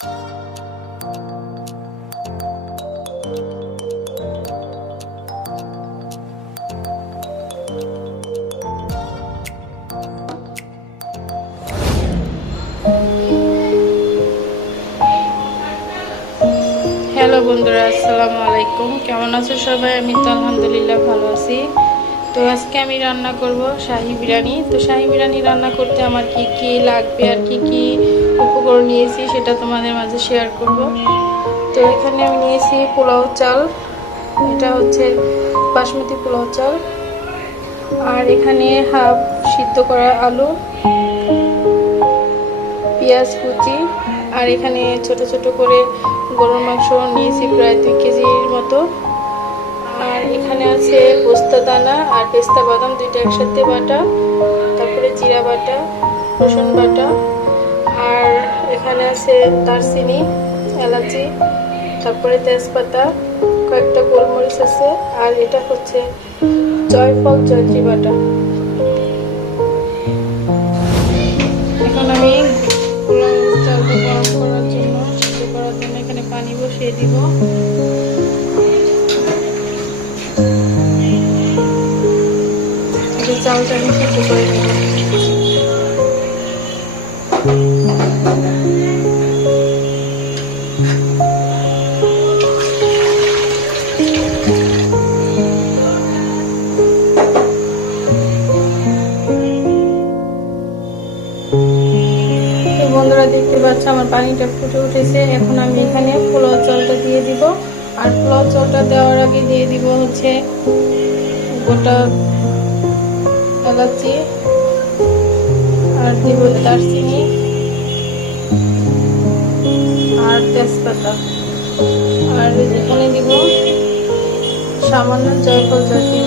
Hello বন্ধুরা, আসসালামু আলাইকুম। কেমন আছো সবাই? আমি তো আলহামদুলিল্লাহ ভালো আছি। তো আজকে আমি রান্না করব শাহি বিরিয়ানি। তো শাহি বিরিয়ানি রান্না করতে আমার কি কি লাগবে আর কি কি উপকরণ নিয়েছি, সেটা তোমাদের মাঝে শেয়ার করব। তো এখানে আমি নিয়েছি পোলাও চাল, এটা হচ্ছে বাসমতি পোলাও চাল। আর এখানে হাফ সিদ্ধ করা আলু, পেঁয়াজ কুচি, আর এখানে ছোট ছোট করে গরুর মাংস নিয়েছি প্রায় দুই কেজির মতো। আর এখানে আছে পোস্তা দানা আর পেস্তা বাদাম, দুইটা একসাথে বাটা, তারপরে জিরা বাটা, রসুন বাটা। আর এখানে আছে দারচিনি, এলাচি, তারপরে তেজপাতা, কয়েকটা গোলমরিচ আছে, আর এটা হচ্ছে জয়ফল জয়ত্রী বাটা। এখন আমি চালটা এখানে দিব। আমি সিদ্ধ করে নেব। বন্ধুরা দেখতে পাচ্ছ, আমার পানিটা ফুটে উঠেছে। এখন আমি এখানে পোলাও চালটা দিয়ে দিব। আর পোলাও চালটা দেওয়ার আগে দিয়ে দিব হচ্ছে গোটা এলাচি, আর দিব দারচিনি, আর তেজপাতা। আর এখানে দিব সামান্য জয়ফল জয়ত্রী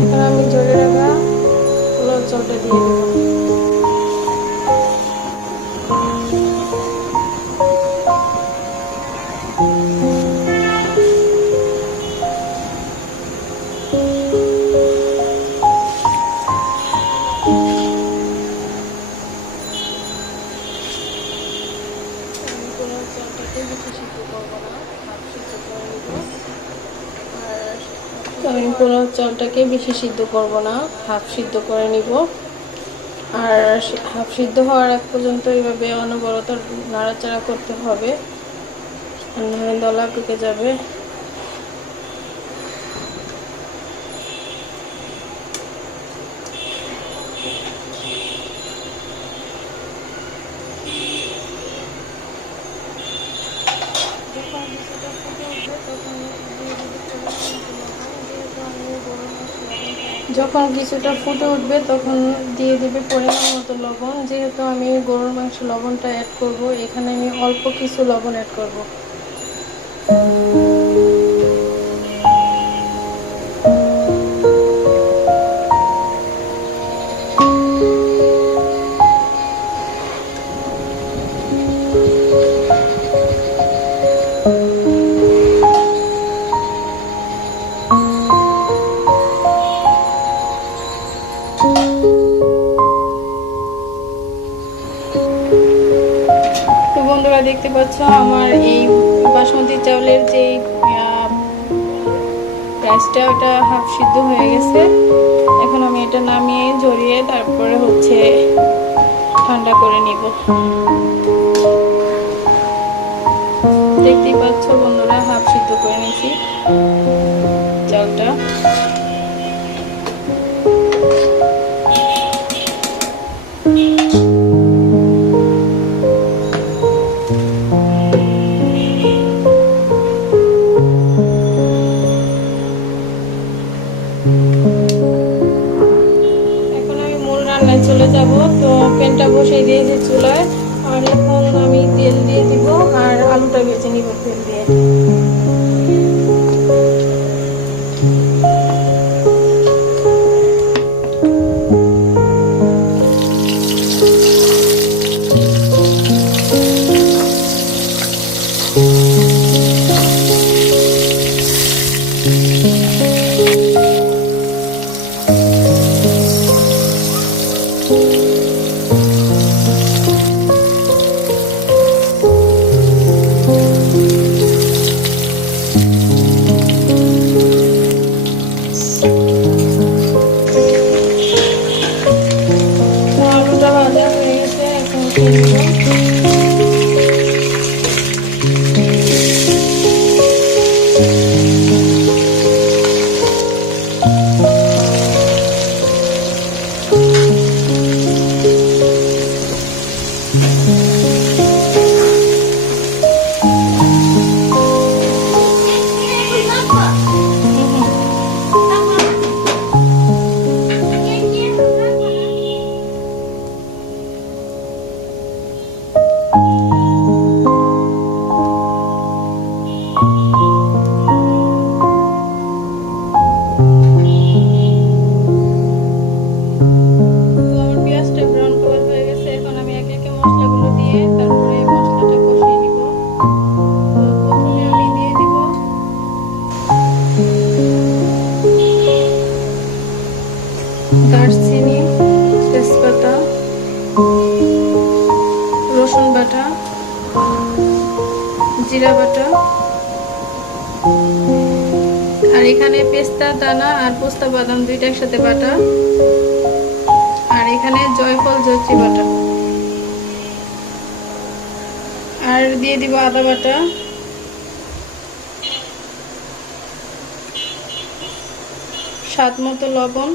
এখন আমি জলে রাখা পোলাও চালটা দিয়ে দেবো। আমি পোলাও আমি পোলাও চালটাকে বেশি সিদ্ধ করব না, হাফ সিদ্ধ করে নিব। আর হাফ সিদ্ধ হওয়ার এক পর্যন্ত এইভাবে অনবরত নাড়াচাড়া করতে হবে। নাহলে দলা পেকে যাবে যখন কিছুটা ফুটে উঠবে তখন দিয়ে দিতে যখন কিছুটা ফুটে উঠবে তখন দিয়ে দেবে পরিমাণ মতো লবণ। যেহেতু আমি গরুর মাংস লবণটা অ্যাড করব, এখানে আমি অল্প কিছু লবণ অ্যাড করব। এই বাসমতি চাউলের যে রাইসটা ওটা হাফ সিদ্ধ হয়ে গেছে। এখন আমি এটা নামিয়ে জড়িয়ে তারপরে হচ্ছে ঠান্ডা করে নিব। দেখতেই পাচ্ছ বন্ধুরা, হাফ সিদ্ধ করে নিয়েছি চালটা পেস্তা, দানা আর পোস্তা বাদাম দুইটা একসাথে বাটা। আর এখানে জয়ফল জয়ত্রী বাটা। আর দিয়ে দিব আদা বাটা। স্বাদ মতো লবণ।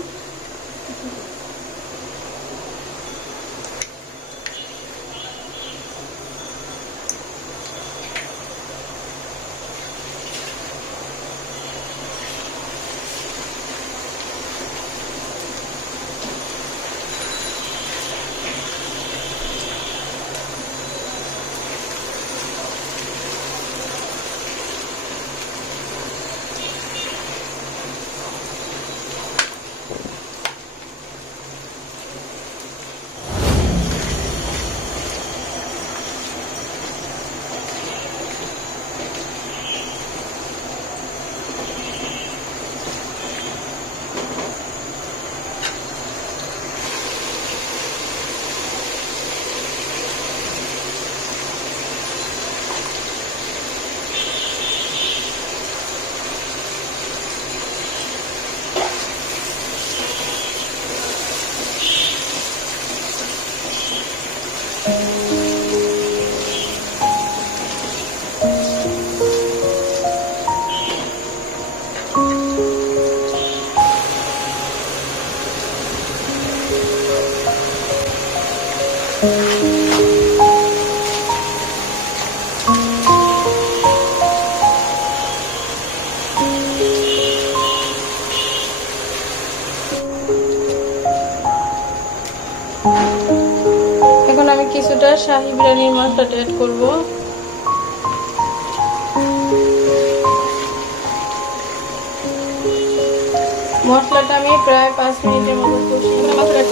কিছুটা শাহি বিরিয়ানির মশলাটা অ্যাড করব। মশলাটা আমি প্রায় পাঁচ মিনিটের মতো কষিয়ে মশলা অ্যাড